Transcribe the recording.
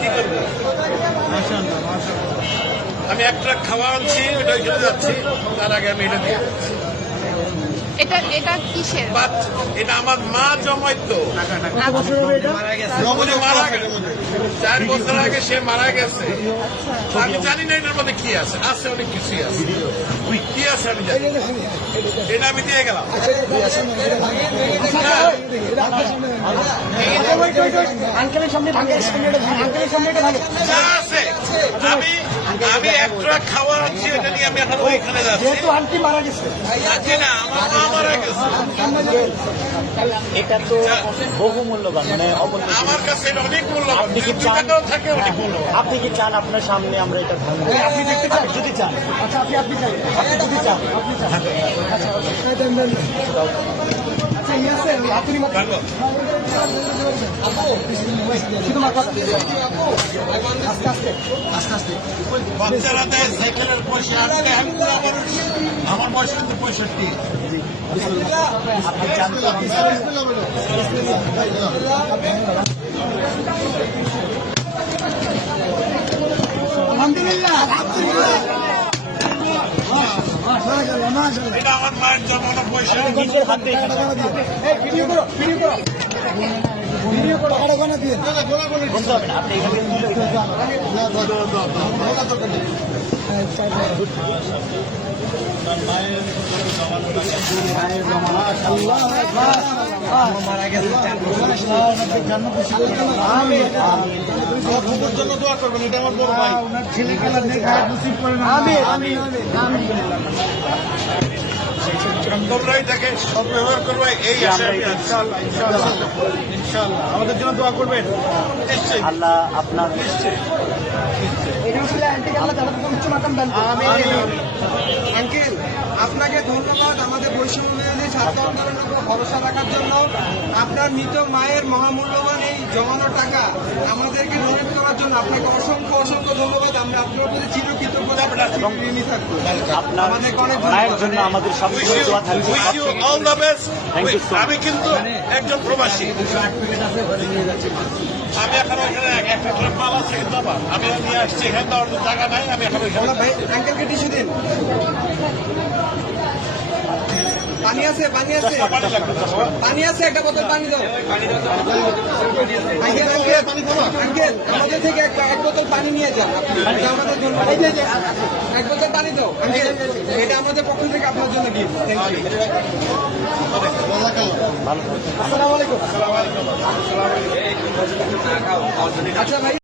কি করবো? আমি এক ট্রাক খাওয়া আনছি, ওটা ওইখানে যাচ্ছি, তার আগে আমি এটা দিয়ে এটা কিসের? এটা আমার মা জমাইতো, উনি মারা গেছে 4 বছর আগে, সে মারা গেছে। আমি জানি না এটার মধ্যে কি আছে, আছে অনেক কিছুই আছে, কি আছে আমি জানি, এটা আমি দিয়ে গেলাম। যা আছে আমি এক ট্রাক খাওয়া আনছি, এটা নিয়ে আমি এখন ওইখানে যাচ্ছি। আন্টি মারা গেছে, না, আমার মা মারা গেছে। এটা তো বহু মূল্যবান, মানে আমার কাছে এটা অনেক মূল্যবান, 2 টাকাও থাকে অনেক মূল্যবান। আপনি কি চান আপনার সামনে আমরা এটা ভাঙবো? আপনি দেখতে চান? যদি চান, আচ্ছা আপনি চান, আপনি যদি চান, আপনি চান, বাচ্চারা দেয় সাইকেলের পয়সা, আমার বয়স কিন্তু 65। আপনি চান তো আপনি এটা আমার মায়ের জমানো পয়সা, নিজের হাতে বলতে হবে না, আপনি এখানে মারা গেছে জন্য দোয়া করবেন, এটা আমার বড় ভাই। ছেলে খেলা দেখা নসিব করে না। তোমরাই তাকে সব ব্যবহার করবে, এই আশায় আমি আছি। ইনশাআল্লাহ আমাদের জন্য দোয়া করবেন, নিশ্চয়ই আল্লাহ আপনার আঙ্কেল, আপনাকে ধন্যবাদ আমাদের বৈষম্য বিরোধী ছাত্র আন্দোলনের উপর ভরসা রাখার জন্য। আপনার মৃত মায়ের মহামূল্যবান এই জমানো টাকা আমাদেরকে ডোনেট করার জন্য আপনাকে অসংখ্য অসংখ্য ধন্যবাদ। আমরা আপনার প্রতি চিরকৃতজ্ঞতা ঋণী থাকবো। আপনার আমাদেরকে অনেক মায়ের জন্য আমাদের সব দোয়া থাকবে। Wish you all the best. Thank you so much. আমি কিন্তু একজন প্রবাসী, আমি এখন ওইখানে একটা ট্রাক মাল আছে কিন্তু আমার, আমি নিয়ে আসছি, এখানে দেওয়ার জায়গা নাই, আমি এখন ওইখানে ভাই আঙ্কেলকে টিস্যু দিন। পানি আছে, পানি আছে, পানি লাগবে। পানি আছে, একটা বোতল পানি দাও। আঙ্কেল আঙ্কেল আমাদের থেকে এক বোতল পানি নিয়ে যান। এটা আমাদের জন্য, এক বোতল পানি দাও আঙ্কেল, এটা আমাদের পক্ষ থেকে আপনার জন্য গিফট। Thank you. আসসালামু আলাইকুম। আচ্ছা ভাই।